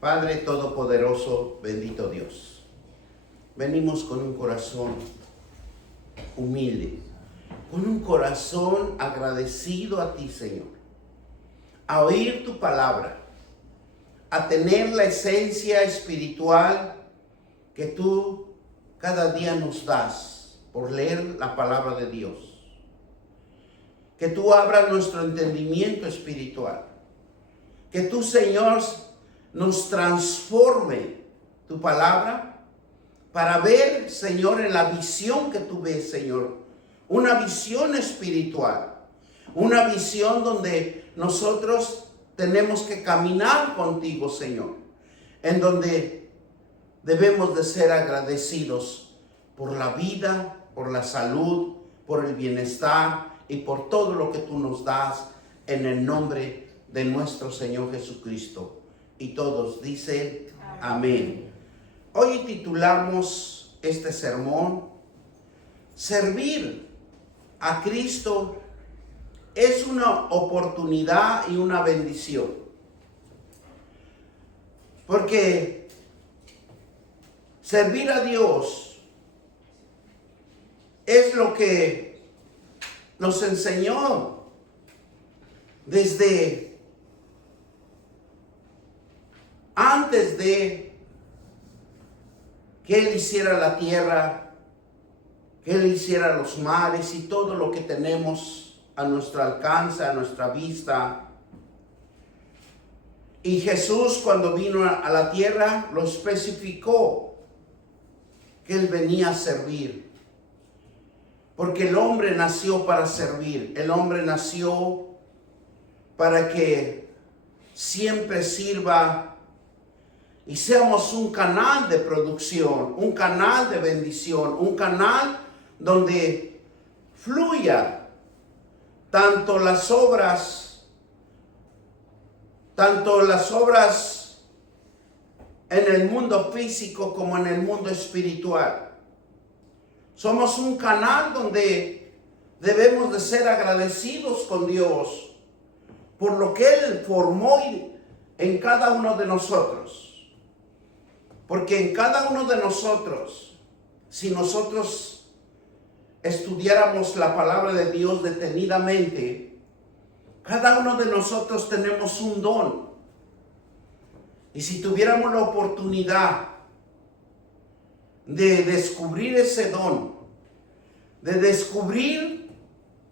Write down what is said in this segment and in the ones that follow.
Padre Todopoderoso, bendito Dios, venimos con un corazón humilde, con un corazón agradecido a ti, Señor, a oír tu palabra, a tener la esencia espiritual que tú cada día nos das por leer la palabra de Dios. Que tú abras nuestro entendimiento espiritual, que tú, Señor, nos transforme tu palabra para ver, Señor, en la visión que tú ves, Señor, una visión espiritual, una visión donde nosotros tenemos que caminar contigo, Señor, en donde debemos de ser agradecidos por la vida, por la salud, por el bienestar y por todo lo que tú nos das en el nombre de nuestro Señor Jesucristo. Y todos dicen amén. Hoy titulamos este sermón, Servir a Cristo es una oportunidad y una bendición. Porque servir a Dios es lo que nos enseñó desde antes de que Él hiciera la tierra, que Él hiciera los mares y todo lo que tenemos a nuestro alcance, a nuestra vista. Y Jesús, cuando vino a la tierra, lo especificó, que Él venía a servir. Porque el hombre nació para servir. El hombre nació para que siempre sirva y seamos un canal de producción, un canal de bendición, un canal donde fluya tanto las obras en el mundo físico como en el mundo espiritual. Somos un canal donde debemos de ser agradecidos con Dios por lo que Él formó en cada uno de nosotros. Porque en cada uno de nosotros, si nosotros estudiáramos la palabra de Dios detenidamente, cada uno de nosotros tenemos un don. Y si tuviéramos la oportunidad de descubrir ese don, de descubrir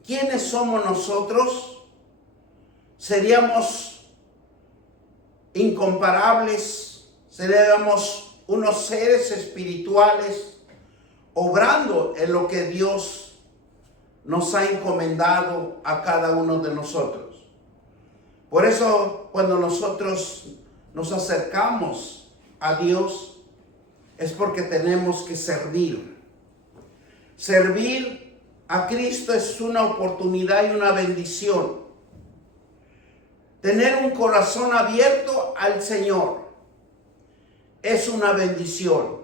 quiénes somos nosotros, seríamos incomparables, seríamos unos seres espirituales obrando en lo que Dios nos ha encomendado a cada uno de nosotros. Por eso, cuando nosotros nos acercamos a Dios, es porque tenemos que servir. Servir a Cristo es una oportunidad y una bendición. Tener un corazón abierto al Señor es una bendición.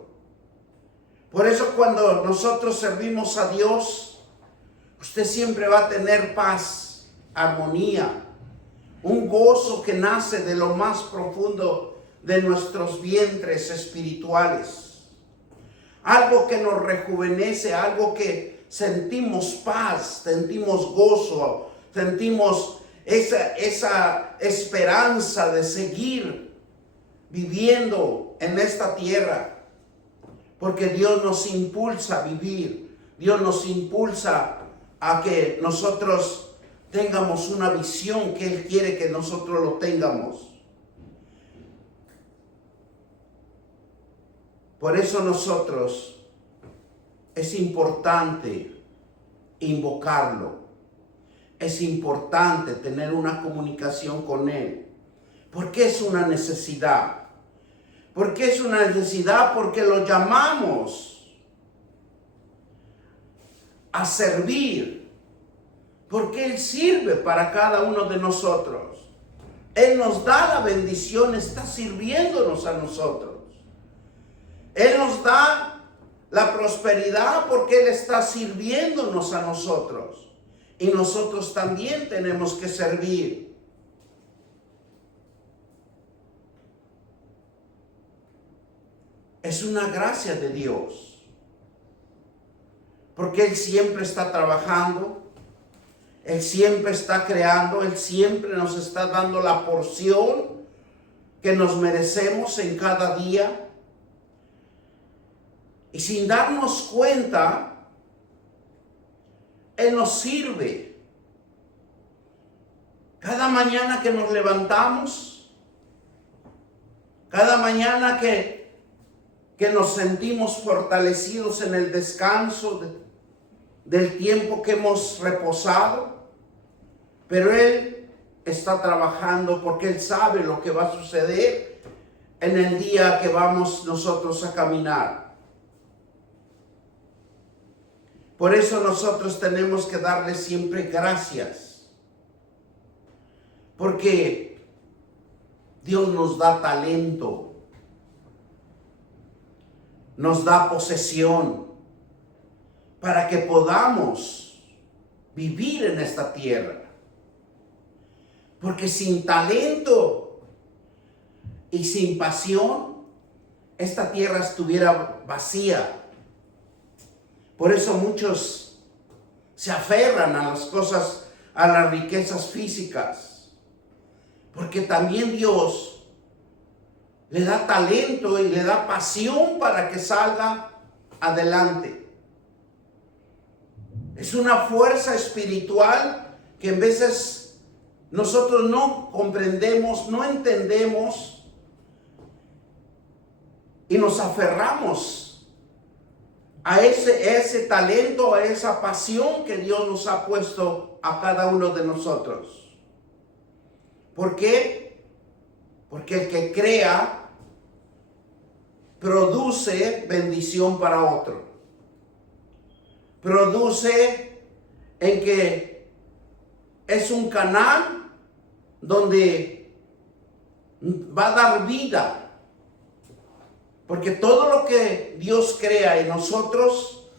Por eso cuando nosotros servimos a Dios, usted siempre va a tener paz, armonía, un gozo que nace de lo más profundo de nuestros vientres espirituales. Algo que nos rejuvenece, algo que sentimos paz, sentimos gozo, sentimos esa esperanza de seguir viviendo en esta tierra. Porque Dios nos impulsa a vivir. Dios nos impulsa a que nosotros tengamos una visión que Él quiere que nosotros lo tengamos. Por eso nosotros es importante invocarlo. Es importante tener una comunicación con Él. Porque es una necesidad. Porque es una necesidad, porque lo llamamos a servir. Porque Él sirve para cada uno de nosotros. Él nos da la bendición, está sirviéndonos a nosotros. Él nos da la prosperidad porque Él está sirviéndonos a nosotros. Y nosotros también tenemos que servir. es una gracia de Dios. Porque Él siempre está trabajando, Él siempre está creando, Él siempre nos está dando la porción que nos merecemos en cada día. Y sin darnos cuenta, Él nos sirve. Cada mañana que nos levantamos, cada mañana que nos sentimos fortalecidos en el descanso del tiempo que hemos reposado, pero Él está trabajando porque Él sabe lo que va a suceder en el día que vamos nosotros a caminar. Por eso nosotros tenemos que darle siempre gracias, porque Dios nos da talento, nos da posesión para que podamos vivir en esta tierra. Porque sin talento y sin pasión, esta tierra estuviera vacía. Por eso muchos se aferran a las cosas, a las riquezas físicas. Porque también Dios le da talento y le da pasión para que salga adelante. Es una fuerza espiritual que en veces nosotros no comprendemos, no entendemos y nos aferramos a ese talento, a esa pasión que Dios nos ha puesto a cada uno de nosotros. ¿Por qué? Porque el que crea produce bendición para otro. Produce en que es un canal donde va a dar vida. Porque todo lo que Dios crea en nosotros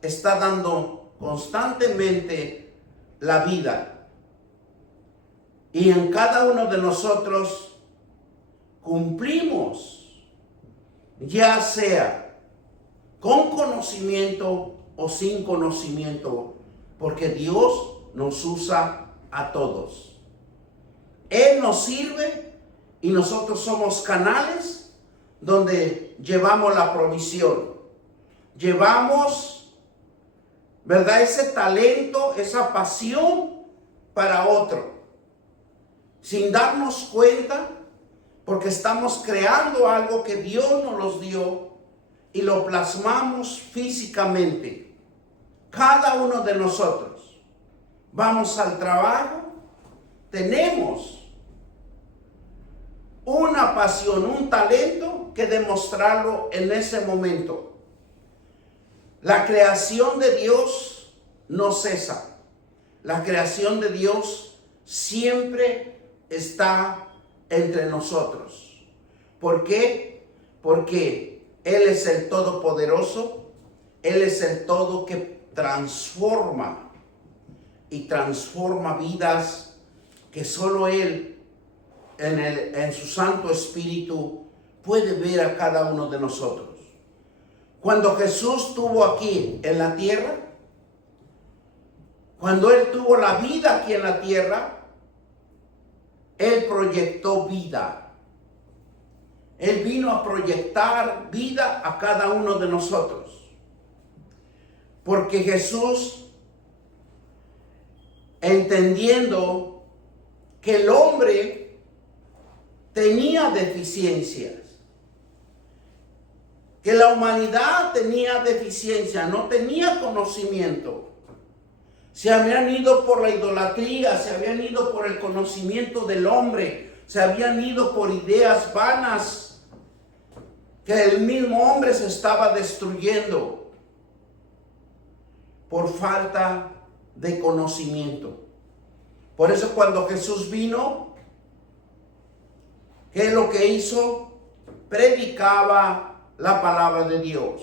está dando constantemente la vida. Y en cada uno de nosotros cumplimos, ya sea con conocimiento o sin conocimiento, porque Dios nos usa a todos. Él nos sirve y nosotros somos canales donde llevamos la provisión. Llevamos, ¿verdad?, ese talento, esa pasión para otro. Sin darnos cuenta, porque estamos creando algo que Dios nos los dio y lo plasmamos físicamente. Cada uno de nosotros vamos al trabajo, tenemos una pasión, un talento que demostrarlo en ese momento. La creación de Dios no cesa. La creación de Dios siempre está entre nosotros. ¿Por qué? Porque Él es el Todopoderoso. Él es el todo que transforma y transforma vidas que solo Él en su Santo Espíritu puede ver a cada uno de nosotros. Cuando Jesús estuvo aquí en la tierra, cuando Él tuvo la vida aquí en la tierra, Él proyectó vida. Él vino a proyectar vida a cada uno de nosotros. Porque Jesús, entendiendo que el hombre tenía deficiencias, que la humanidad tenía deficiencia, no tenía conocimiento, se habían ido por la idolatría, se habían ido por el conocimiento del hombre, se habían ido por ideas vanas, que el mismo hombre se estaba destruyendo por falta de conocimiento. Por eso cuando Jesús vino, ¿qué es lo que hizo? Predicaba la palabra de Dios,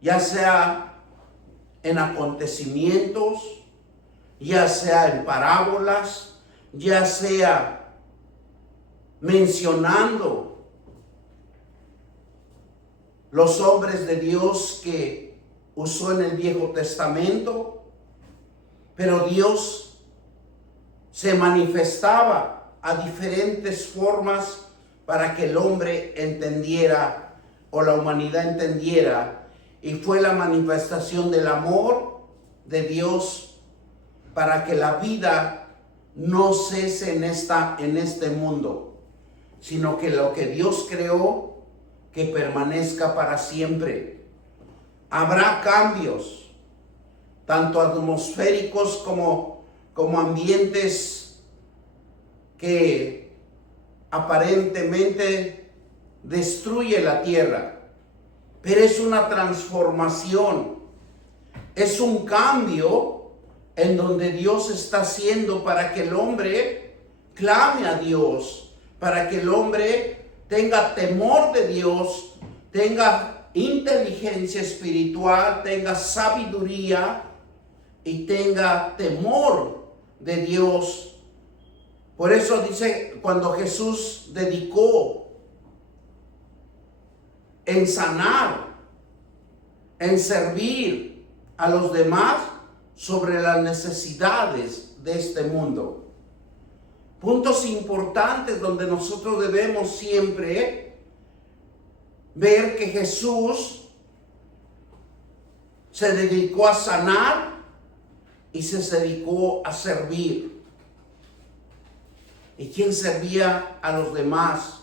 ya sea en acontecimientos, ya sea en parábolas, ya sea mencionando los hombres de Dios que usó en el Viejo Testamento, pero Dios se manifestaba a diferentes formas para que el hombre entendiera o la humanidad entendiera, y fue la manifestación del amor de Dios para que la vida no cese en este mundo, sino que lo que Dios creó, que permanezca para siempre. Habrá cambios, tanto atmosféricos como ambientes que aparentemente destruye la tierra, pero es una transformación, es un cambio en donde Dios está haciendo para que el hombre clame a Dios, para que el hombre tenga temor de Dios, tenga inteligencia espiritual, tenga sabiduría y tenga temor de Dios. Por eso dice, cuando Jesús dedicó en sanar, en servir a los demás sobre las necesidades de este mundo. Puntos importantes donde nosotros debemos siempre ver que Jesús se dedicó a sanar y se dedicó a servir. ¿Y quién servía a los demás?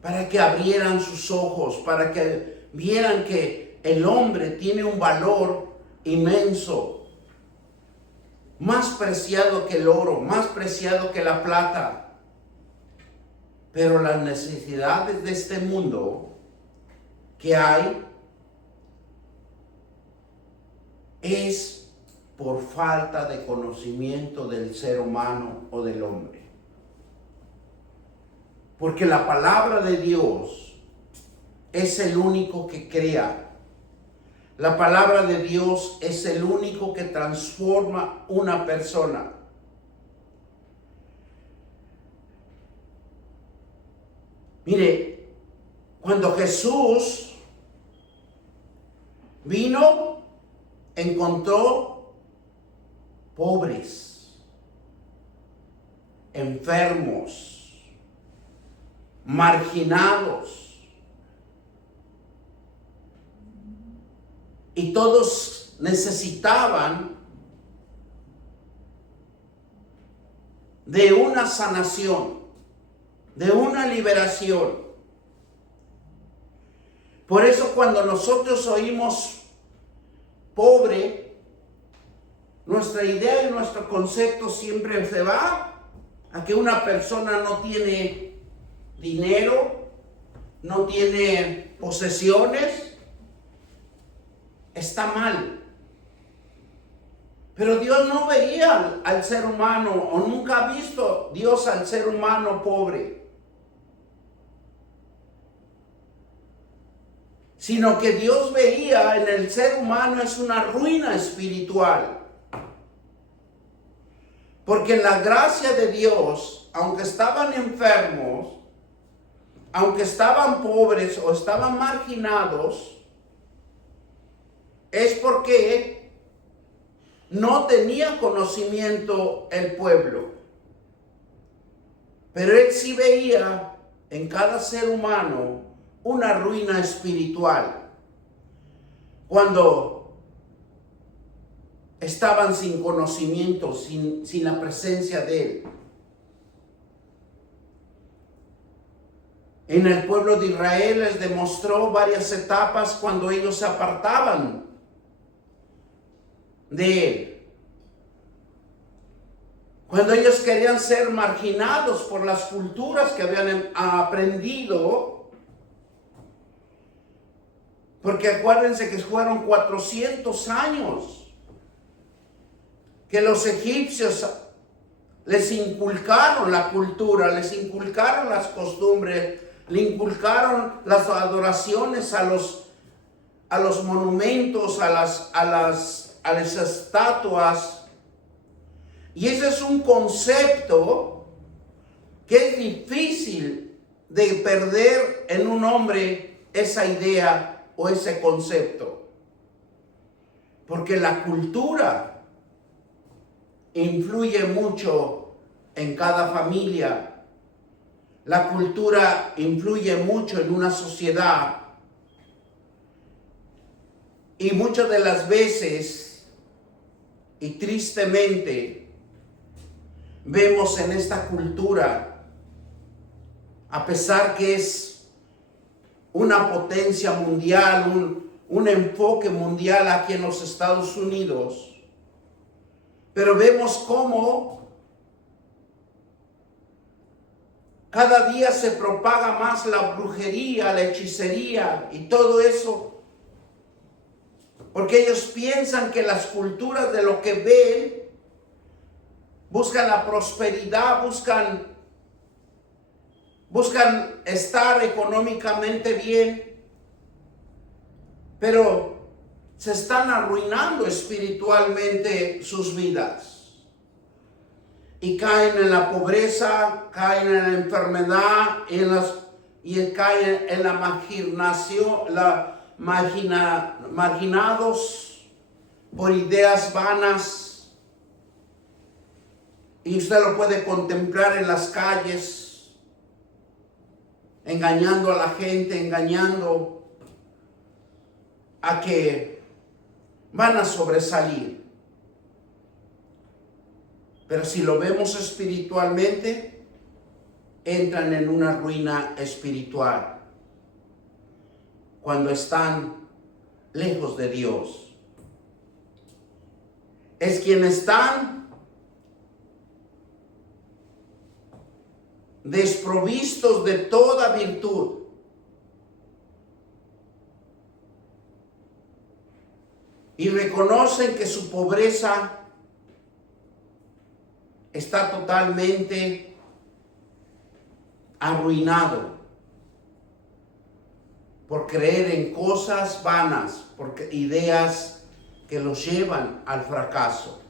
Para que abrieran sus ojos, para que vieran que el hombre tiene un valor inmenso, más preciado que el oro, más preciado que la plata. Pero las necesidades de este mundo que hay es por falta de conocimiento del ser humano o del hombre. Porque la palabra de Dios es el único que crea. La palabra de Dios es el único que transforma una persona. Mire, cuando Jesús vino, encontró pobres, enfermos, marginados, y todos necesitaban de una sanación, de una liberación. Por eso cuando nosotros oímos pobre, nuestra idea y nuestro concepto siempre se va a que una persona no tiene dinero, no tiene posesiones, está mal. Pero Dios no veía al ser humano, o nunca ha visto Dios al ser humano pobre, sino que Dios veía en el ser humano es una ruina espiritual. Porque en la gracia de Dios, aunque estaban enfermos, aunque estaban pobres o estaban marginados, es porque no tenía conocimiento el pueblo. Pero él sí veía en cada ser humano una ruina espiritual. Cuando estaban sin conocimiento, sin la presencia de él. En el pueblo de Israel les demostró varias etapas cuando ellos se apartaban de él. Cuando ellos querían ser marginados por las culturas que habían aprendido. Porque acuérdense que fueron 400 años que los egipcios les inculcaron la cultura, les inculcaron las costumbres, le inculcaron las adoraciones a los monumentos, a las estatuas. Y ese es un concepto que es difícil de perder en un hombre esa idea o ese concepto. Porque la cultura influye mucho en cada familia. La cultura influye mucho en una sociedad. Y muchas de las veces, y tristemente, vemos en esta cultura, a pesar que es una potencia mundial, un enfoque mundial aquí en los Estados Unidos, pero vemos cómo cada día se propaga más la brujería, la hechicería y todo eso, porque ellos piensan que las culturas de lo que ven buscan la prosperidad, buscan estar económicamente bien, pero se están arruinando espiritualmente sus vidas. Y caen en la pobreza, caen en la enfermedad, y caen en la marginación, marginados por ideas vanas. Y usted lo puede contemplar en las calles, engañando a la gente, engañando a que van a sobresalir. Pero si lo vemos espiritualmente, entran en una ruina espiritual cuando están lejos de Dios. Es quienes están desprovistos de toda virtud. Y reconocen que su pobreza está totalmente arruinado por creer en cosas vanas, porque ideas que los llevan al fracaso.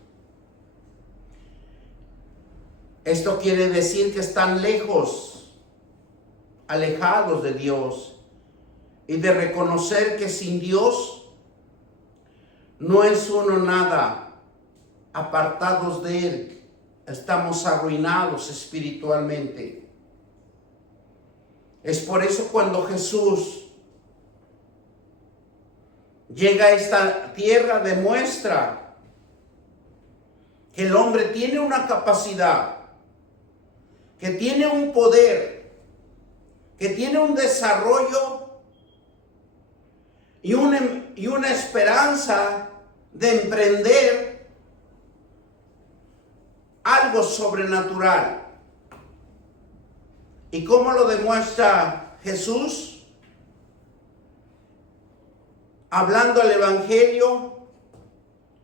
Esto quiere decir que están lejos, alejados de Dios, y de reconocer que sin Dios no es uno nada, apartados de Él, estamos arruinados espiritualmente. Es por eso cuando Jesús llega a esta tierra, demuestra que el hombre tiene una capacidad, que tiene un poder, que tiene un desarrollo y una esperanza de emprender algo sobrenatural. ¿Y cómo lo demuestra Jesús? Hablando el evangelio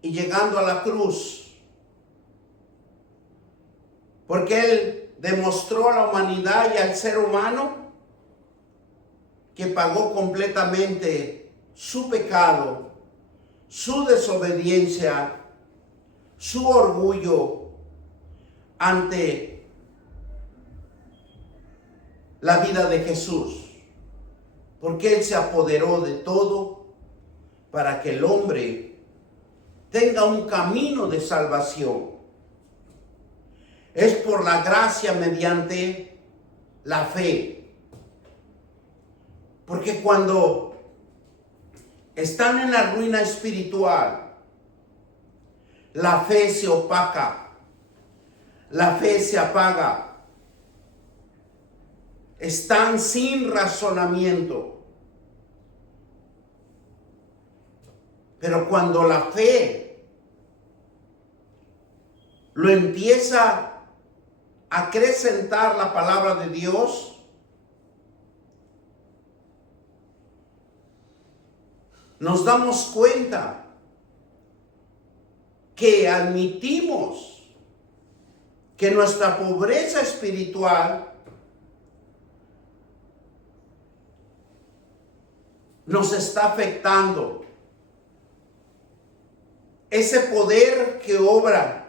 y llegando a la cruz. Porque Él demostró a la humanidad y al ser humano que pagó completamente su pecado, su desobediencia, su orgullo ante la vida de Jesús. Porque Él se apoderó de todo para que el hombre tenga un camino de salvación. Es por la gracia mediante la fe. Porque cuando están en la ruina espiritual, la fe se opaca, la fe se apaga, están sin razonamiento. Pero cuando la fe lo empieza a acrecentar la palabra de Dios, nos damos cuenta que admitimos que nuestra pobreza espiritual nos está afectando. Ese poder que obra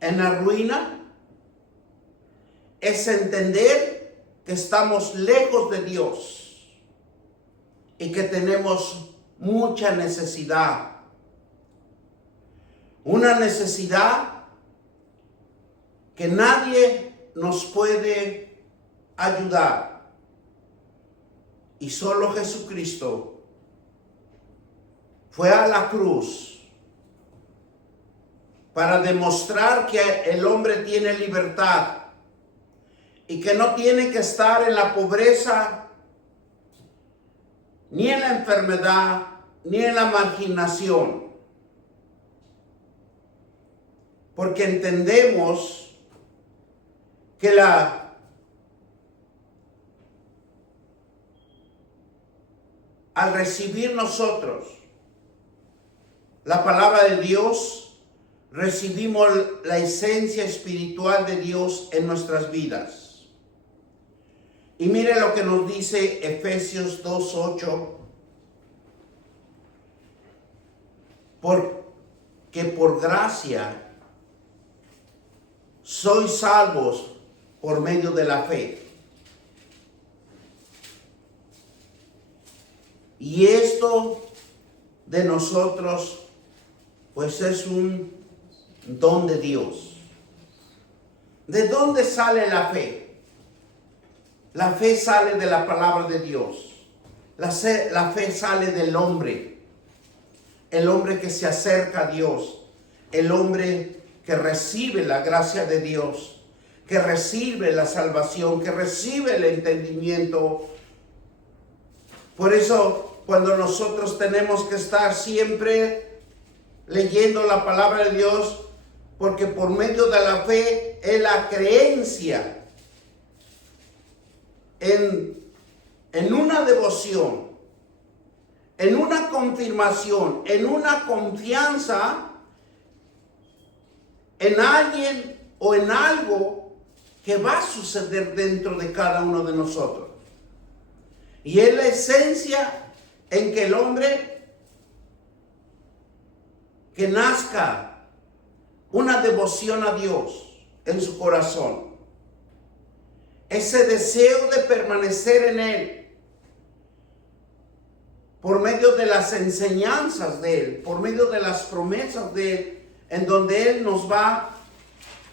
en la ruina es entender que estamos lejos de Dios. y que tenemos mucha necesidad. Una necesidad que nadie nos puede ayudar. Y solo Jesucristo fue a la cruz para demostrar que el hombre tiene libertad y que no tiene que estar en la pobreza, ni en la enfermedad, ni en la marginación. Porque entendemos que al recibir nosotros la palabra de Dios, recibimos la esencia espiritual de Dios en nuestras vidas. Y mire lo que nos dice Efesios 2:8. Porque por gracia sois salvos por medio de la fe. Y esto de nosotros, pues es un don de Dios. ¿De dónde sale la fe? La fe sale de la palabra de Dios. La fe sale del hombre. El hombre que se acerca a Dios. El hombre que recibe la gracia de Dios. Que recibe la salvación. Que recibe el entendimiento. Por eso, cuando nosotros tenemos que estar siempre leyendo la palabra de Dios, porque por medio de la fe es la creencia en una devoción, en una confirmación, en una confianza en alguien o en algo que va a suceder dentro de cada uno de nosotros. Y es la esencia en que el hombre que nazca una devoción a Dios en su corazón, ese deseo de permanecer en Él, por medio de las enseñanzas de Él, por medio de las promesas de Él, en donde Él nos va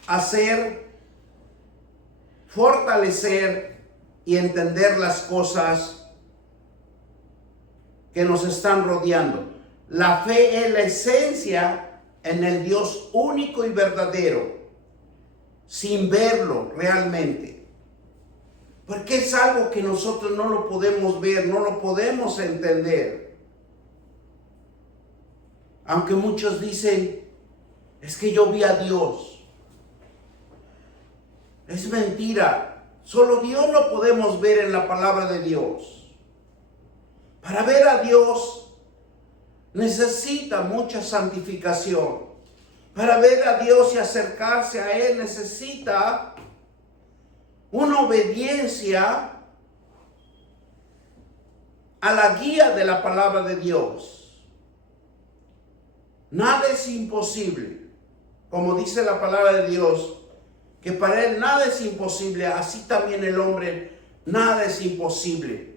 a hacer fortalecer y entender las cosas que nos están rodeando. La fe es la esencia en el Dios único y verdadero, sin verlo realmente. Porque es algo que nosotros no lo podemos ver, no lo podemos entender. Aunque muchos dicen, es que yo vi a Dios. Es mentira. Solo Dios lo podemos ver en la palabra de Dios. Para ver a Dios necesita mucha santificación. Para ver a Dios y acercarse a Él necesita una obediencia a la guía de la palabra de Dios. Nada es imposible. Como dice la palabra de Dios, que para Él nada es imposible, así también el hombre, nada es imposible.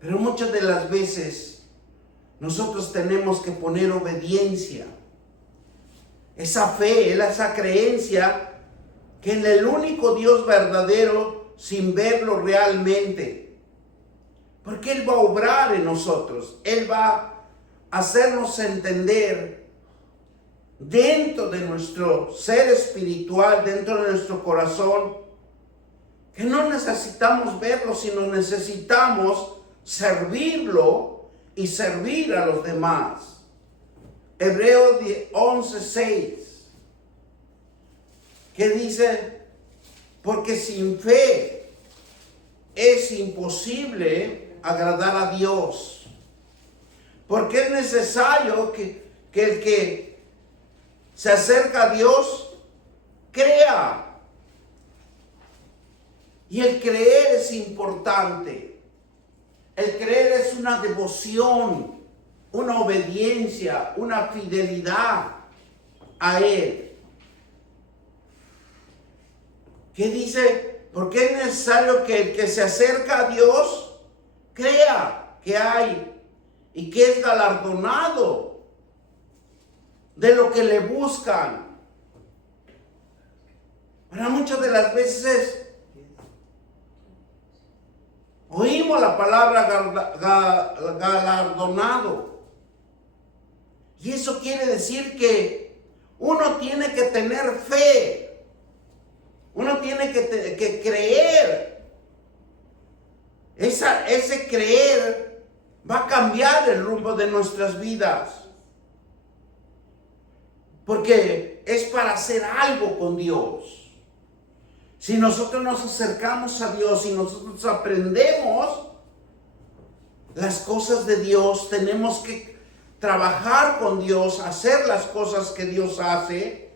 Pero muchas de las veces nosotros tenemos que poner obediencia. Esa fe, esa creencia que en el único Dios verdadero sin verlo realmente. Porque Él va a obrar en nosotros. Él va a hacernos entender dentro de nuestro ser espiritual, dentro de nuestro corazón, que no necesitamos verlo, sino necesitamos servirlo y servir a los demás. Hebreos 11:6, que dice, porque sin fe es imposible agradar a Dios, porque es necesario que el que se acerca a Dios crea. Y el creer es importante. El creer es una devoción, una obediencia, una fidelidad a Él. ¿Qué dice? Porque es necesario que el que se acerca a Dios crea que hay y que es galardonado de lo que le buscan. Pero muchas de las veces oímos la palabra galardonado. Y eso quiere decir que uno tiene que tener fe. Uno tiene que creer. Ese creer va a cambiar el rumbo de nuestras vidas. Porque es para hacer algo con Dios. Si nosotros nos acercamos a Dios y nosotros aprendemos las cosas de Dios, tenemos que trabajar con Dios, hacer las cosas que Dios hace,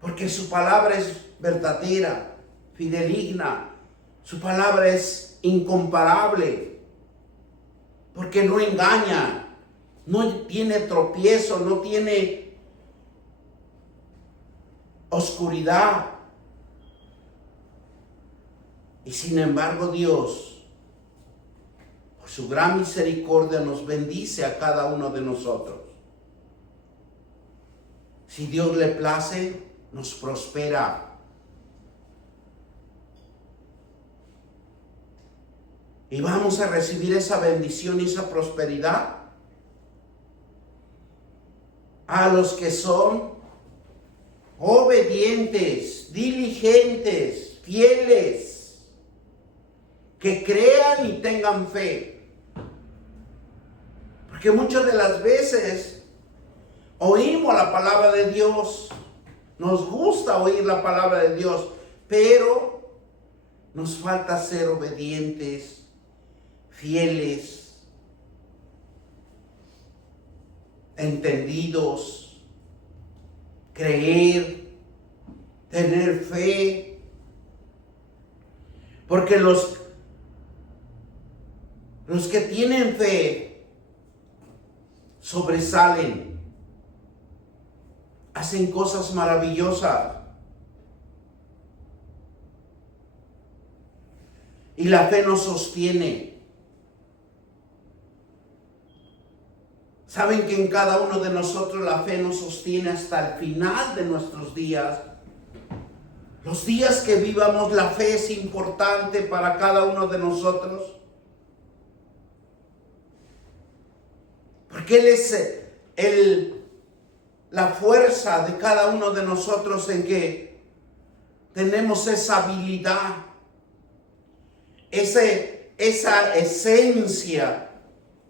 porque su palabra es verdadera, fidedigna, su palabra es incomparable, porque no engaña, no tiene tropiezo, no tiene oscuridad. Y sin embargo Dios, por su gran misericordia, nos bendice a cada uno de nosotros. Si Dios le place, nos prospera. Y vamos a recibir esa bendición y esa prosperidad a los que son obedientes, diligentes, fieles, que crean y tengan fe. Porque muchas de las veces oímos la palabra de Dios, nos gusta oír la palabra de Dios, pero nos falta ser obedientes, fieles, entendidos, creer, tener fe. Porque los que tienen fe sobresalen, hacen cosas maravillosas. Y la fe nos sostiene. Saben que en cada uno de nosotros la fe nos sostiene hasta el final de nuestros días. Los días que vivamos, la fe es importante para cada uno de nosotros. Porque Él es la fuerza de cada uno de nosotros en que tenemos esa habilidad, esa esencia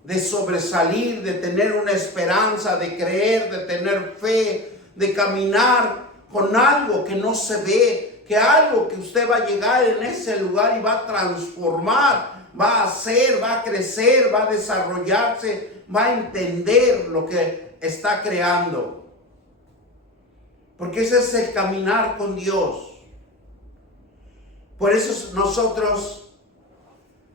de sobresalir, de tener una esperanza, de creer, de tener fe, de caminar con algo que no se ve, que algo que usted va a llegar en ese lugar y va a transformar, va a hacer, va a crecer, va a desarrollarse, va a entender lo que está creando. Porque ese es el caminar con Dios. Por eso nosotros,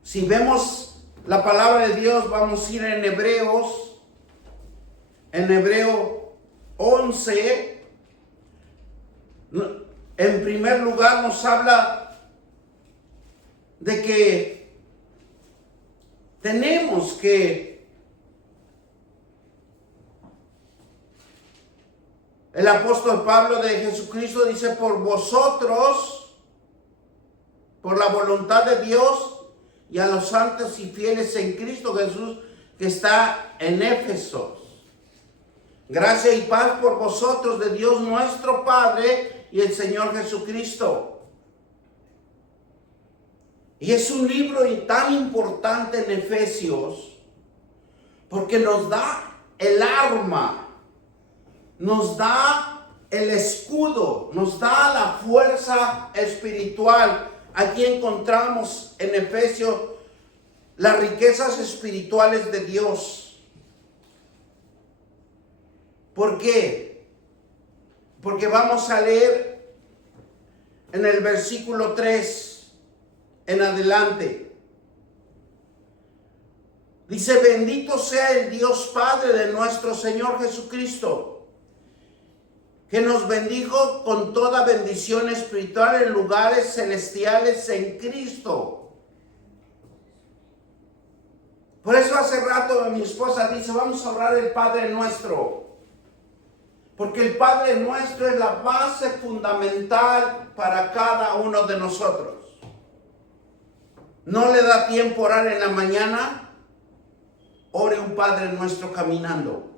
si vemos la palabra de Dios, vamos a ir en Hebreos, en Hebreo 11, en primer lugar nos habla de que tenemos que el apóstol Pablo de Jesucristo dice: por vosotros, por la voluntad de Dios, y a los santos y fieles en Cristo Jesús que está en Éfeso. Gracia y paz por vosotros de Dios nuestro Padre y el Señor Jesucristo. Y es un libro tan importante en Efesios porque nos da el arma, nos da el escudo, nos da la fuerza espiritual. Aquí encontramos en Efesios las riquezas espirituales de Dios. ¿Por qué? Porque vamos a leer en el versículo 3 en adelante. Dice: bendito sea el Dios Padre de nuestro Señor Jesucristo, que nos bendijo con toda bendición espiritual en lugares celestiales en Cristo. Por eso hace rato mi esposa dice, vamos a orar el Padre Nuestro. Porque el Padre Nuestro es la base fundamental para cada uno de nosotros. ¿No le da tiempo orar en la mañana? Ore un Padre Nuestro caminando.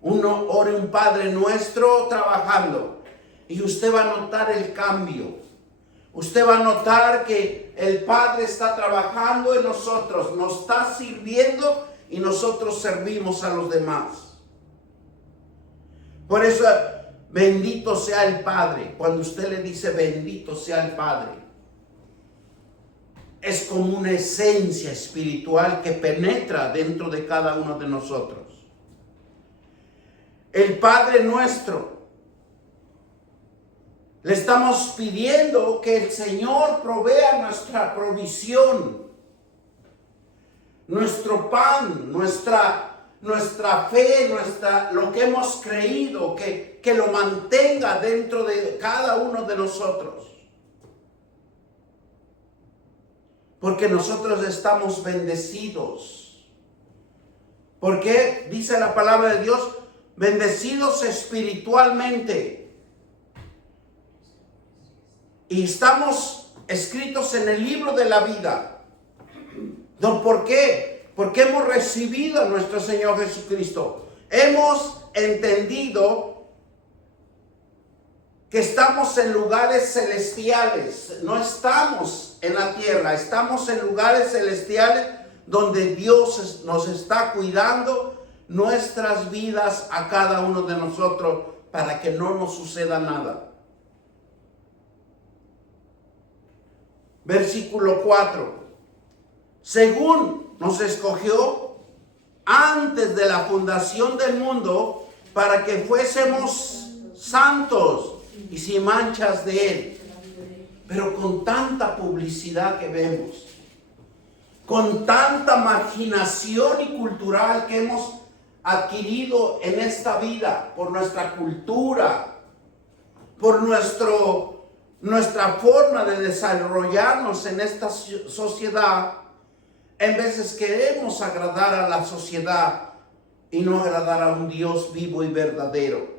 Ore un Padre Nuestro trabajando. Y usted va a notar el cambio. Usted va a notar que el Padre está trabajando en nosotros, nos está sirviendo y nosotros servimos a los demás. Por eso, bendito sea el Padre. Cuando usted le dice bendito sea el Padre, es como una esencia espiritual que penetra dentro de cada uno de nosotros. El Padre Nuestro. Le estamos pidiendo que el Señor provea nuestra provisión, nuestro pan, nuestra fe, lo que hemos creído, que lo mantenga dentro de cada uno de nosotros. Porque nosotros estamos bendecidos. Porque dice la palabra de Dios, bendecidos espiritualmente. Y estamos escritos en el libro de la vida. ¿Por qué? Porque hemos recibido a nuestro Señor Jesucristo. Hemos entendido que estamos en lugares celestiales. No estamos en la tierra, estamos en lugares celestiales donde Dios nos está cuidando nuestras vidas a cada uno de nosotros para que no nos suceda nada. Versículo 4. Según nos escogió antes de la fundación del mundo para que fuésemos santos y sin manchas de él. Pero con tanta publicidad que vemos, con tanta marginación y cultural que hemos adquirido en esta vida, por nuestra cultura, por nuestra forma de desarrollarnos en esta sociedad, en veces queremos agradar a la sociedad y no agradar a un Dios vivo y verdadero.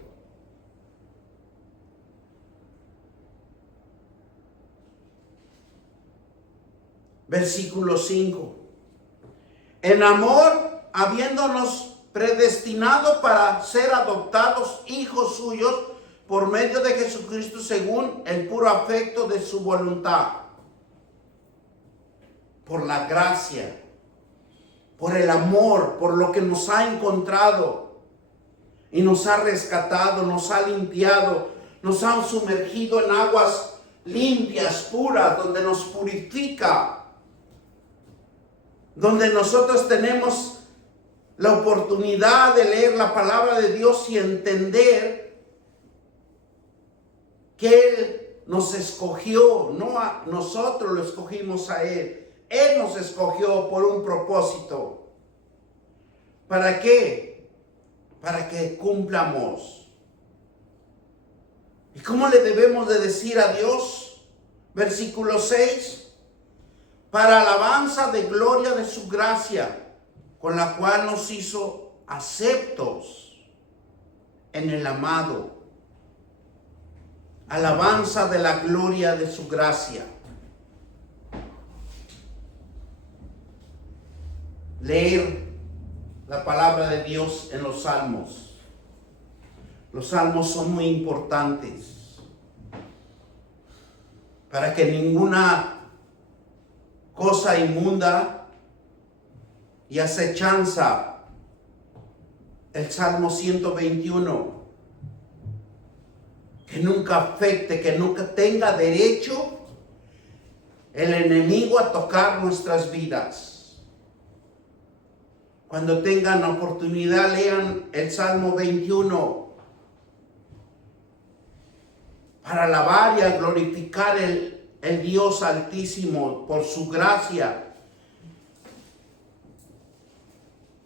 Versículo 5. En amor, habiéndonos predestinado para ser adoptados hijos suyos por medio de Jesucristo según el puro afecto de su voluntad. Por la gracia, por el amor, por lo que nos ha encontrado y nos ha rescatado, nos ha limpiado, nos ha sumergido en aguas limpias, puras, donde nos purifica, donde nosotros tenemos la oportunidad de leer la palabra de Dios y entender que Él nos escogió, no a nosotros lo escogimos a Él. Él nos escogió por un propósito. ¿Para qué? Para que cumplamos. ¿Y cómo le debemos de decir a Dios? Versículo 6. Para alabanza de gloria de su gracia, con la cual nos hizo aceptos en el amado. Alabanza de la gloria de su gracia. Leer la palabra de Dios en los salmos. Los salmos son muy importantes para que ninguna cosa inmunda y acechanza. El Salmo 121. Que nunca afecte, que nunca tenga derecho el enemigo a tocar nuestras vidas. Cuando tengan oportunidad, lean el Salmo 21 para alabar y a glorificar el Dios Altísimo por su gracia,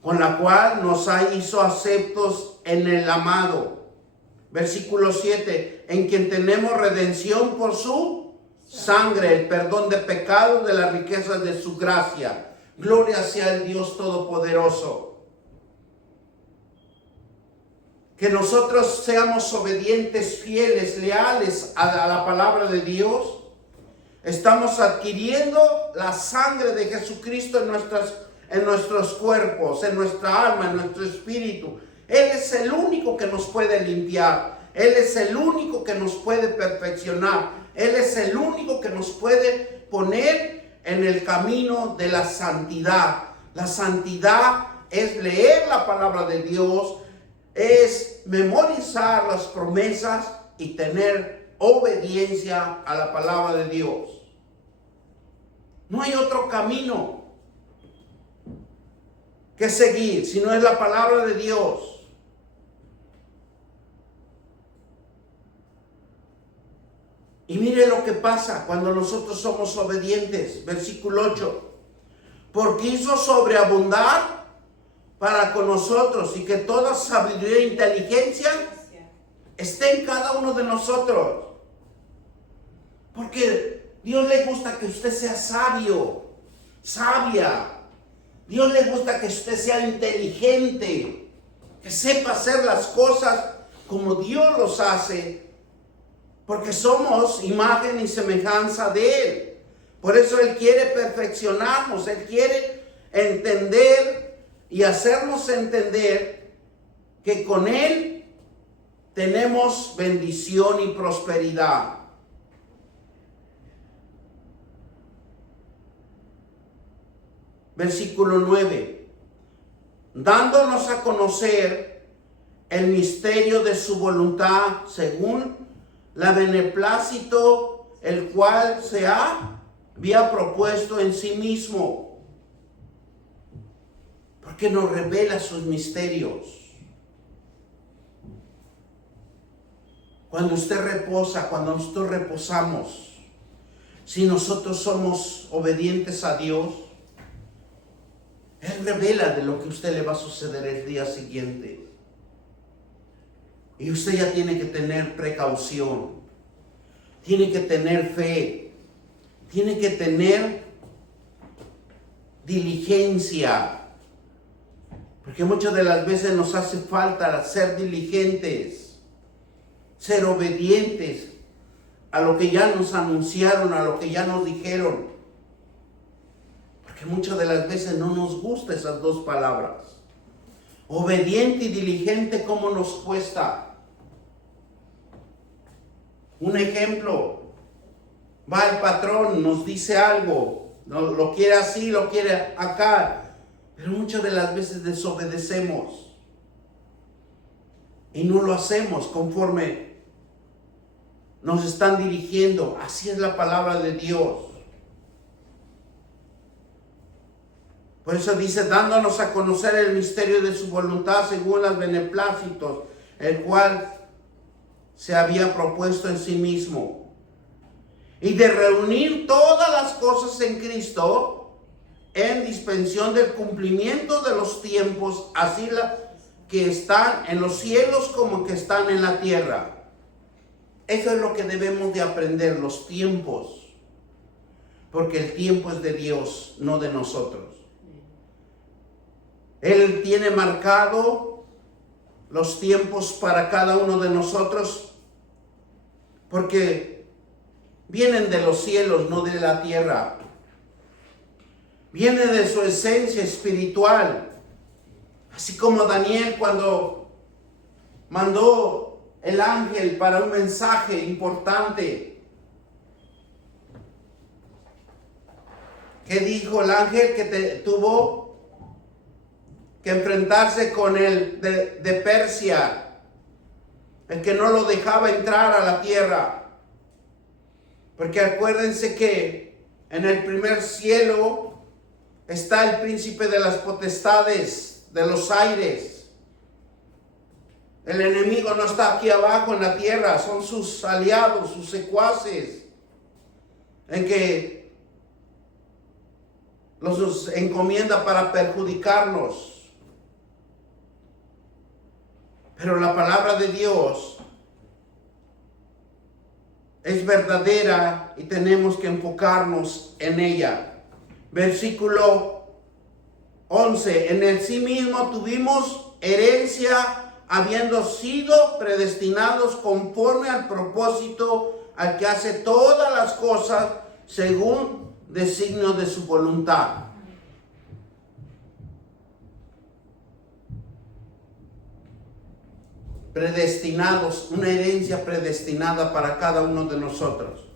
con la cual nos hizo aceptos en el amado. Versículo 7, en quien tenemos redención por su sangre, el perdón de pecados de las riquezas de su gracia, Gloria sea el Dios Todopoderoso. Que nosotros seamos obedientes, fieles, leales a la palabra de Dios. Estamos adquiriendo la sangre de Jesucristo en nuestros cuerpos, en nuestra alma, en nuestro espíritu. Él es el único que nos puede limpiar. Él es el único que nos puede perfeccionar. Él es el único que nos puede poner en el camino de la santidad. La santidad es leer la palabra de Dios, es memorizar las promesas y tener obediencia a la palabra de Dios. No hay otro camino que seguir, si no es la palabra de Dios. Y mire lo que pasa cuando nosotros somos obedientes. Versículo 8. Porque hizo sobreabundar para con nosotros y que toda sabiduría e inteligencia esté en cada uno de nosotros. Porque Dios le gusta que usted sea sabio, sabia. Dios le gusta que usted sea inteligente, que sepa hacer las cosas como Dios los hace, porque somos imagen y semejanza de Él. Por eso Él quiere perfeccionarnos, Él quiere entender y hacernos entender que con Él tenemos bendición y prosperidad. Versículo 9. Dándonos a conocer el misterio de su voluntad según la beneplácito, el cual se había propuesto en sí mismo. Porque nos revela sus misterios. Cuando usted reposa, cuando nosotros reposamos, si nosotros somos obedientes a Dios, Él revela de lo que a usted le va a suceder el día siguiente. Y usted ya tiene que tener precaución, tiene que tener fe, tiene que tener diligencia. Porque muchas de las veces nos hace falta ser diligentes, ser obedientes a lo que ya nos anunciaron, a lo que ya nos dijeron. Porque muchas de las veces no nos gustan esas dos palabras. Obediente y diligente, ¿cómo nos cuesta? Un ejemplo, va el patrón, nos dice algo, lo quiere así, lo quiere acá, pero muchas de las veces desobedecemos y no lo hacemos conforme nos están dirigiendo. Así es la palabra de Dios. Por eso dice, dándonos a conocer el misterio de su voluntad según los beneplácitos, el cual se había propuesto en sí mismo, y de reunir todas las cosas en Cristo en dispensación del cumplimiento de los tiempos, así las que están en los cielos como que están en la tierra. Eso es lo que debemos de aprender, los tiempos, porque el tiempo es de Dios, no de nosotros. Él tiene marcado los tiempos para cada uno de nosotros, porque vienen de los cielos, no de la tierra. Viene de su esencia espiritual. Así como Daniel, cuando mandó el ángel para un mensaje importante. ¿Qué dijo el ángel? Que tuvo que enfrentarse con el de Persia, el que no lo dejaba entrar a la tierra. Porque acuérdense que en el primer cielo está el príncipe de las potestades de los aires. El enemigo no está aquí abajo en la tierra, son sus aliados, sus secuaces, en que los encomienda para perjudicarnos. Pero la palabra de Dios es verdadera y tenemos que enfocarnos en ella. Versículo 11. En el sí mismo tuvimos herencia, habiendo sido predestinados conforme al propósito al que hace todas las cosas según designio de su voluntad. Predestinados, una herencia predestinada para cada uno de nosotros,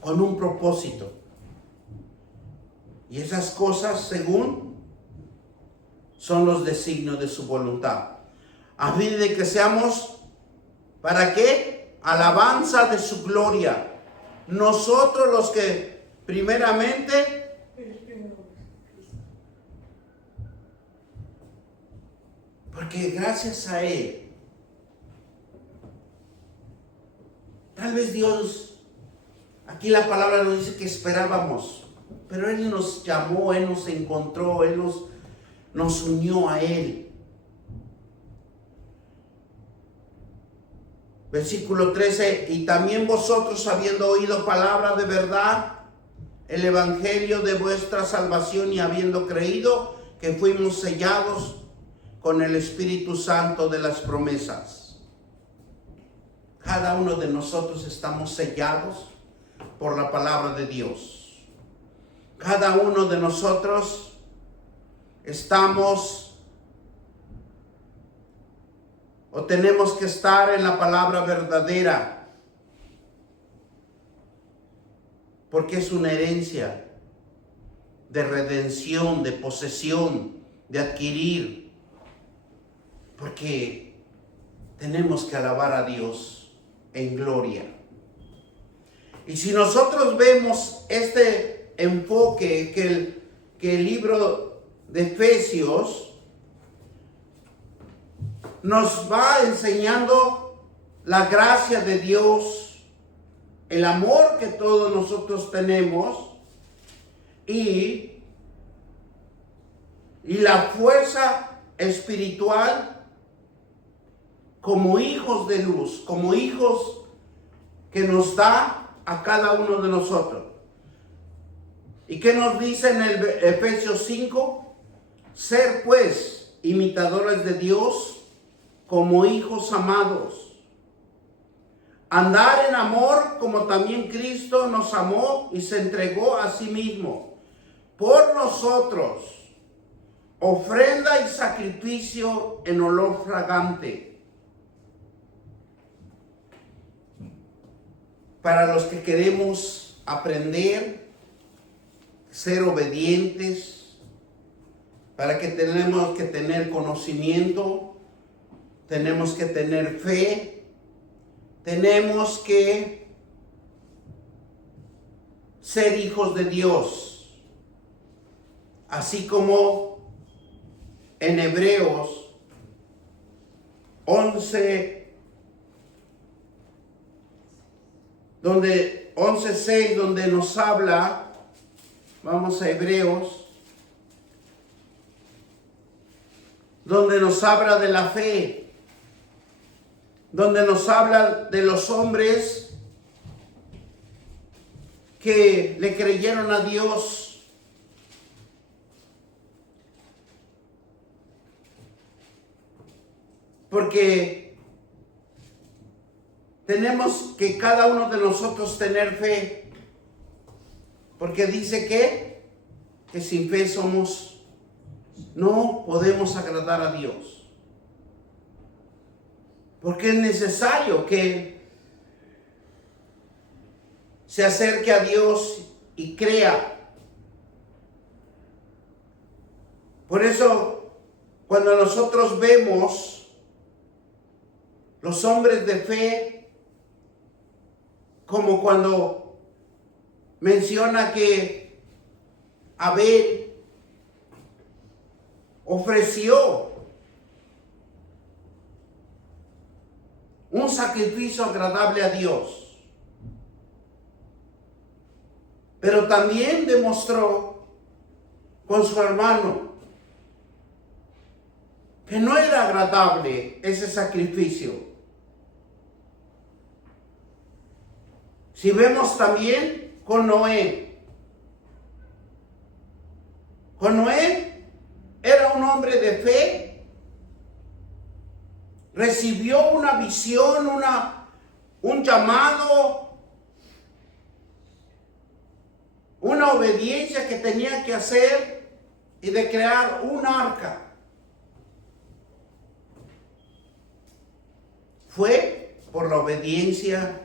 con un propósito. Y esas cosas, según, son los designios de su voluntad. A fin de que seamos, ¿para qué? Alabanza de su gloria. Nosotros los que primeramente porque gracias a Él, tal vez Dios, aquí la palabra nos dice que esperábamos, pero Él nos llamó, Él nos encontró, Él nos unió a Él. Versículo 13, y también vosotros, habiendo oído palabra de verdad, el evangelio de vuestra salvación, y habiendo creído, que fuimos sellados con el Espíritu Santo de las promesas. Cada uno de nosotros estamos sellados por la palabra de Dios. Cada uno de nosotros estamos o tenemos que estar en la palabra verdadera, porque es una herencia de redención, de posesión, de adquirir, porque tenemos que alabar a Dios en gloria. Y si nosotros vemos este enfoque que el libro de Efesios nos va enseñando la gracia de Dios, el amor que todos nosotros tenemos y la fuerza espiritual como hijos de luz, como hijos que nos da a cada uno de nosotros. ¿Y qué nos dice en el Efesios 5? Ser pues imitadores de Dios como hijos amados. Andar en amor como también Cristo nos amó y se entregó a sí mismo por nosotros, ofrenda y sacrificio en olor fragante. Para los que queremos aprender, ser obedientes, para que tenemos que tener conocimiento, tenemos que tener fe, tenemos que ser hijos de Dios, así como en Hebreos 11, 11:6, donde nos habla, vamos a Hebreos, donde nos habla de la fe, donde nos habla de los hombres que le creyeron a Dios, porque tenemos que cada uno de nosotros tener fe, porque dice que sin fe no podemos agradar a Dios, porque es necesario que se acerque a Dios y crea. Por eso, cuando nosotros vemos los hombres de fe, como cuando menciona que Abel ofreció un sacrificio agradable a Dios, pero también demostró con su hermano que no era agradable ese sacrificio. Si vemos también con Noé, Noé era un hombre de fe. Recibió una visión, un llamado, una obediencia que tenía que hacer y de crear un arca. Fue por la obediencia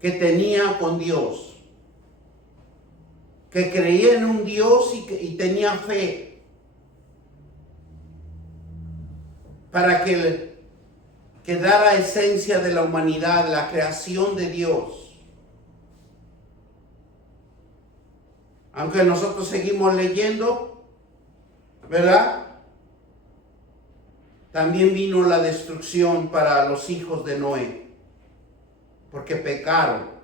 que tenía con Dios, que creía en un Dios y tenía fe para que quedara esencia de la humanidad, la creación de Dios. Aunque nosotros seguimos leyendo, ¿verdad? También vino la destrucción para los hijos de Noé, porque pecaron.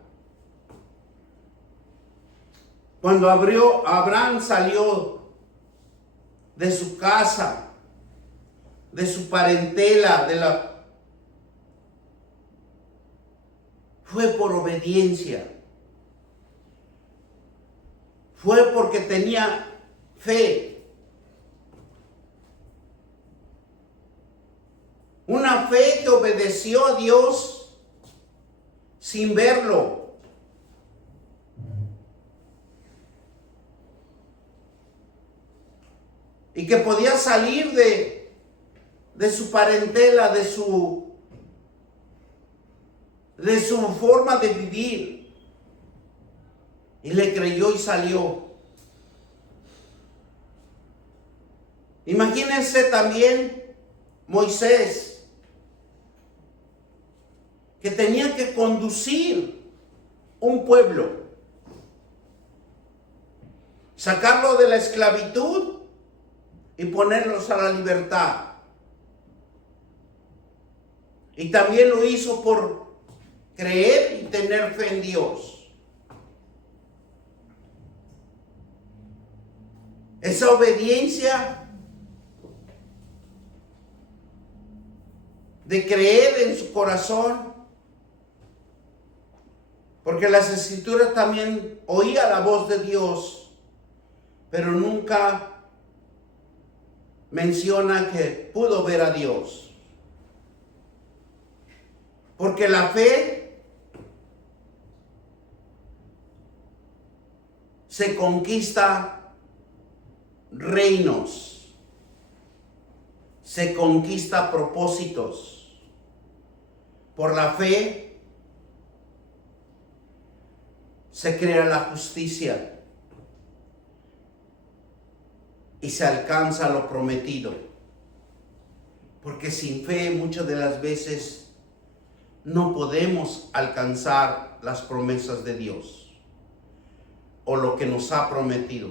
Cuando Abraham salió de su casa, de su parentela, fue por obediencia. Fue porque tenía fe. Una fe que obedeció a Dios sin verlo. Y que podía salir de su parentela, de su forma de vivir. Y le creyó y salió. Imagínense también Moisés, que tenía que conducir un pueblo, sacarlo de la esclavitud y ponerlos a la libertad. Y también lo hizo por creer y tener fe en Dios. Esa obediencia de creer en su corazón, porque las Escrituras también oía la voz de Dios, pero nunca menciona que pudo ver a Dios. Porque la fe se conquista reinos, se conquista propósitos. Por la fe se crea la justicia y se alcanza lo prometido. Porque sin fe muchas de las veces no podemos alcanzar las promesas de Dios o lo que nos ha prometido.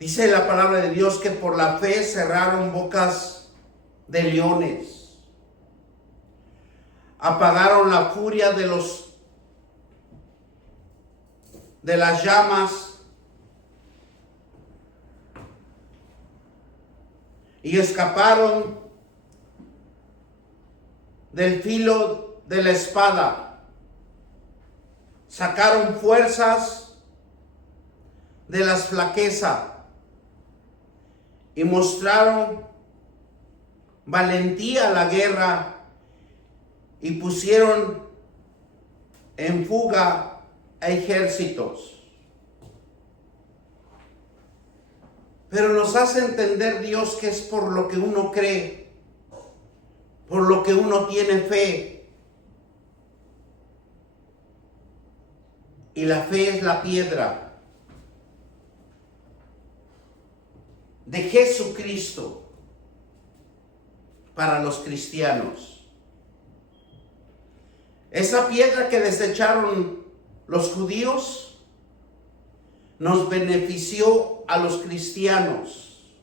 Dice la palabra de Dios que por la fe cerraron bocas de leones, apagaron la furia de las llamas y escaparon del filo de la espada, sacaron fuerzas de las flaquezas y mostraron valentía a la guerra y pusieron en fuga a ejércitos. Pero nos hace entender Dios que es por lo que uno cree, por lo que uno tiene fe. Y la fe es la piedra de Jesucristo para los cristianos. Esa piedra que desecharon los judíos nos benefició a los cristianos,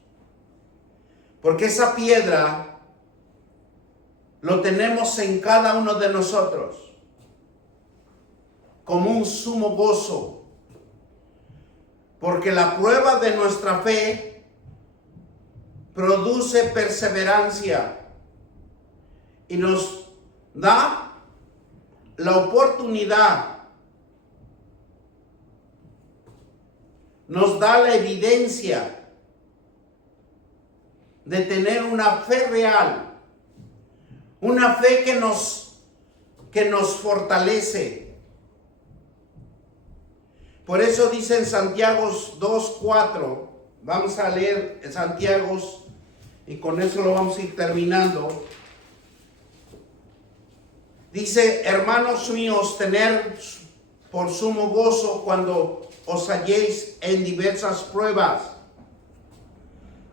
porque esa piedra lo tenemos en cada uno de nosotros como un sumo gozo, porque la prueba de nuestra fe produce perseverancia y nos da la oportunidad nos da la evidencia de tener una fe real, una fe que nos fortalece. Por eso dice en Santiago 2:4, vamos a leer en Santiago y con eso lo vamos a ir terminando. Dice: hermanos míos, tener por sumo gozo cuando os halléis en diversas pruebas,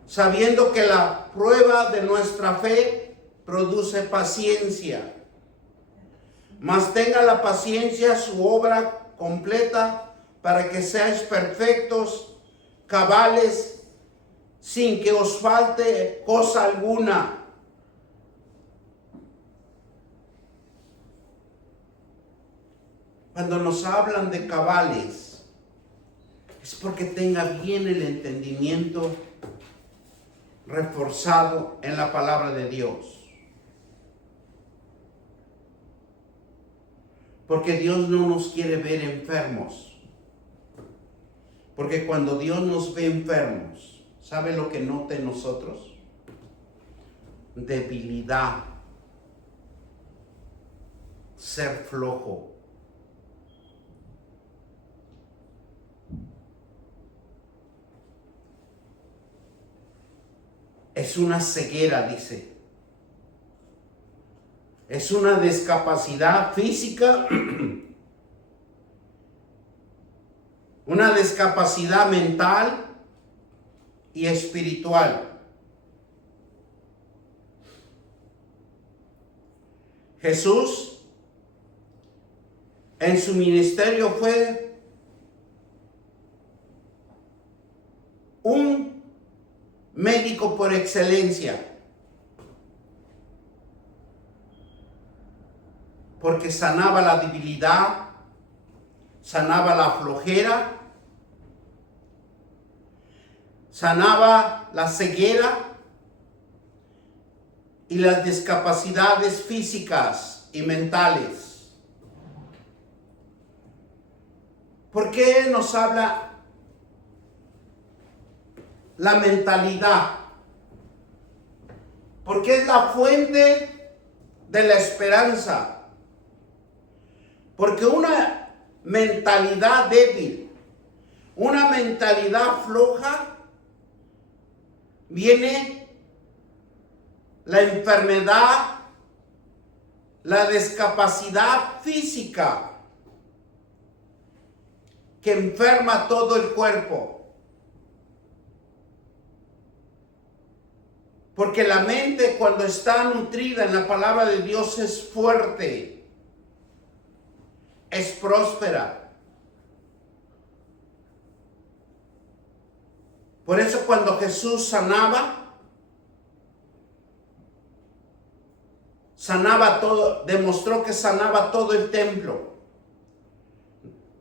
sabiendo que la prueba de nuestra fe produce paciencia. Mas tenga la paciencia su obra completa, para que seáis perfectos, cabales, sin que os falte cosa alguna. Cuando nos hablan de cabales, es porque tenga bien el entendimiento reforzado en la palabra de Dios. Porque Dios no nos quiere ver enfermos. Porque cuando Dios nos ve enfermos, ¿sabe lo que nota en nosotros? Debilidad, ser flojo. Es una ceguera, dice. Es una discapacidad física, una discapacidad mental y espiritual. Jesús en su ministerio fue un médico por excelencia, porque sanaba la debilidad, sanaba la flojera, sanaba la ceguera y las discapacidades físicas y mentales. ¿Por qué nos habla la mentalidad? Porque es la fuente de la esperanza. Porque una mentalidad débil, una mentalidad floja, viene la enfermedad, la discapacidad física que enferma todo el cuerpo. Porque la mente, cuando está nutrida en la palabra de Dios, es fuerte, es próspera. Por eso cuando Jesús sanaba todo, demostró que sanaba todo el templo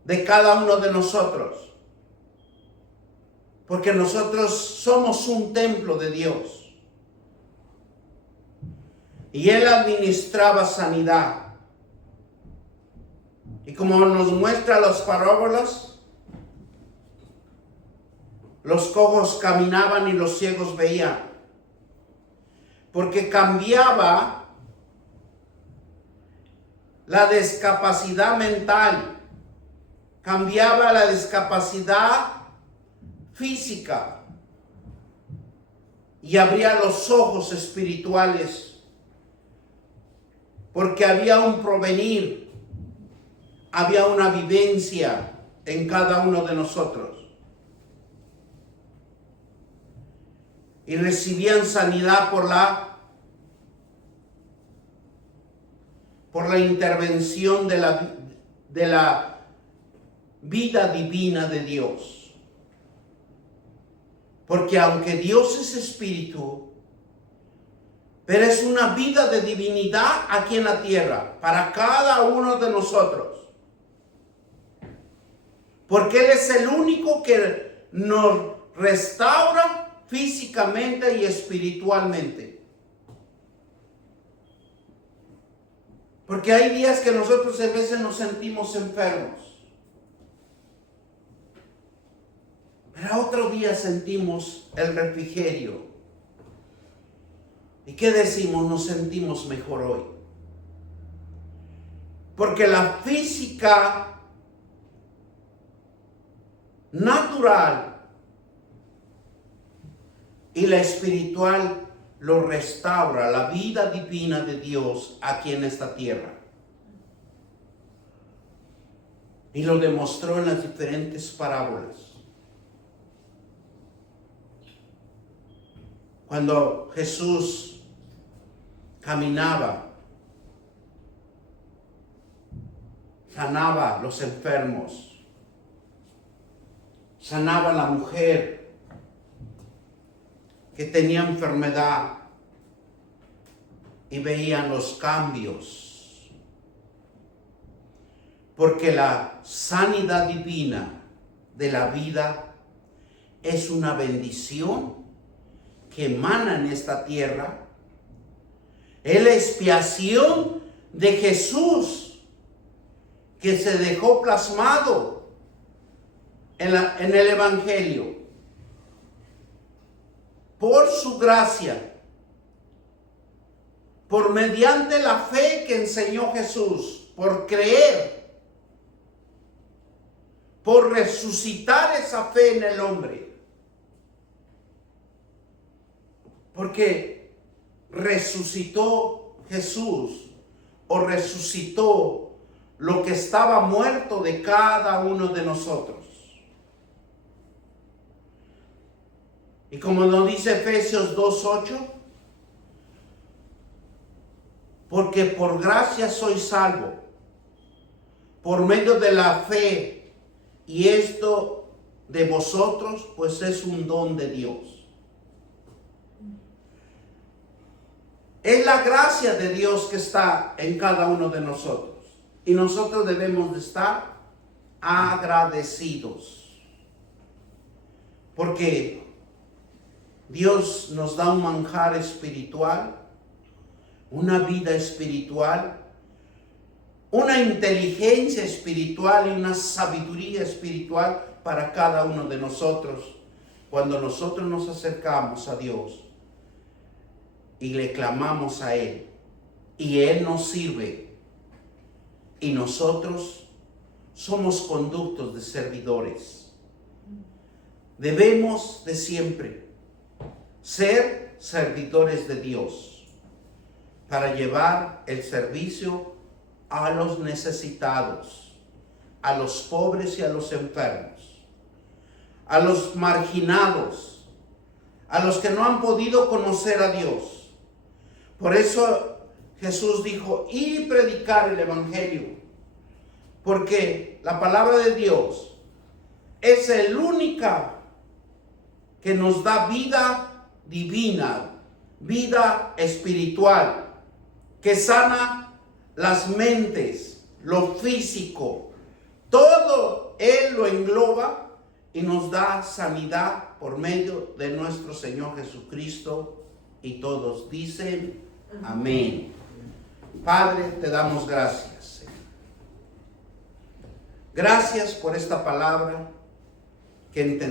de cada uno de nosotros. Porque nosotros somos un templo de Dios. Y Él administraba sanidad. Y como nos muestra las parábolas, los cojos caminaban y los ciegos veían. Porque cambiaba la discapacidad mental, cambiaba la discapacidad física y abría los ojos espirituales. Porque había un provenir, había una vivencia en cada uno de nosotros. Y recibían sanidad por la intervención de la vida divina de Dios. Porque aunque Dios es espíritu, pero es una vida de divinidad aquí en la tierra, para cada uno de nosotros. Porque Él es el único que nos restaura físicamente y espiritualmente. Porque hay días que nosotros a veces nos sentimos enfermos. Para otro día sentimos el refrigerio. ¿Y qué decimos? Nos sentimos mejor hoy. Porque la física natural y la espiritual lo restaura, la vida divina de Dios aquí en esta tierra. Y lo demostró en las diferentes parábolas. Cuando Jesús caminaba, sanaba a los enfermos, sanaba a la mujer que tenía enfermedad y veían los cambios. Porque la sanidad divina de la vida es una bendición que emana en esta tierra. Es la expiación de Jesús que se dejó plasmado en el Evangelio. Por su gracia, por mediante la fe que enseñó Jesús, por creer, por resucitar esa fe en el hombre. Porque resucitó Jesús, o resucitó lo que estaba muerto de cada uno de nosotros. Y como nos dice Efesios 2:8, porque por gracia soy salvo, por medio de la fe, y esto de vosotros, pues es un don de Dios. Es la gracia de Dios que está en cada uno de nosotros. Y nosotros debemos de estar agradecidos. Porque Dios nos da un manjar espiritual, una vida espiritual, una inteligencia espiritual y una sabiduría espiritual para cada uno de nosotros. Cuando nosotros nos acercamos a Dios y le clamamos a Él, y Él nos sirve, y nosotros somos conductos de servidores. Debemos de siempre ser servidores de Dios para llevar el servicio a los necesitados, a los pobres y a los enfermos, a los marginados, a los que no han podido conocer a Dios. Por eso Jesús dijo, ir y predicar el Evangelio, porque la palabra de Dios es el única que nos da vida divina, vida espiritual, que sana las mentes, lo físico, todo Él lo engloba y nos da sanidad por medio de nuestro Señor Jesucristo. Y todos dicen amén. Padre, te damos gracias, Señor. Gracias por esta palabra que entendemos.